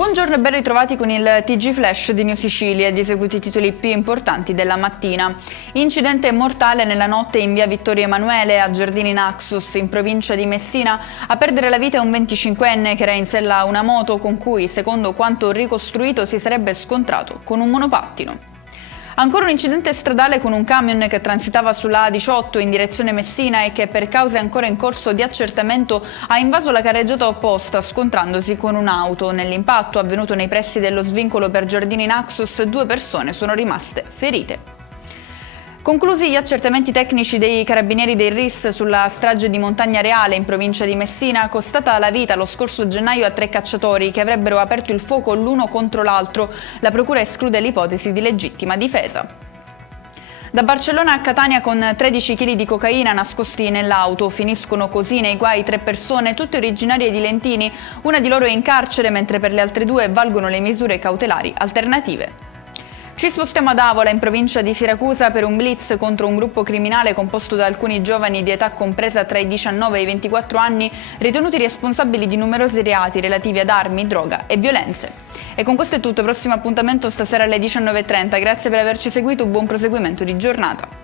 Buongiorno e ben ritrovati con il TG Flash di New Sicilia ed eseguiti i titoli più importanti della mattina. Incidente mortale nella notte in via Vittorio Emanuele a Giardini Naxos in provincia di Messina. A perdere la vita è un 25enne che era in sella a una moto con cui, secondo quanto ricostruito, si sarebbe scontrato con un monopattino. Ancora un incidente stradale con un camion che transitava sulla A18 in direzione Messina e che per cause ancora in corso di accertamento ha invaso la carreggiata opposta scontrandosi con un'auto. Nell'impatto avvenuto nei pressi dello svincolo per Giardini Naxos 2 persone sono rimaste ferite. Conclusi gli accertamenti tecnici dei carabinieri dei RIS sulla strage di Montagna Reale in provincia di Messina, costata la vita lo scorso gennaio a 3 cacciatori che avrebbero aperto il fuoco l'uno contro l'altro, la procura esclude l'ipotesi di legittima difesa. Da Barcellona a Catania con 13 kg di cocaina nascosti nell'auto. Finiscono così nei guai 3 persone, tutte originarie di Lentini. Una di loro è in carcere, mentre per le altre 2 valgono le misure cautelari alternative. Ci spostiamo ad Avola, in provincia di Siracusa, per un blitz contro un gruppo criminale composto da alcuni giovani di età compresa tra i 19 e i 24 anni, ritenuti responsabili di numerosi reati relativi ad armi, droga e violenze. E con questo è tutto, prossimo appuntamento stasera alle 19:30. Grazie per averci seguito, buon proseguimento di giornata.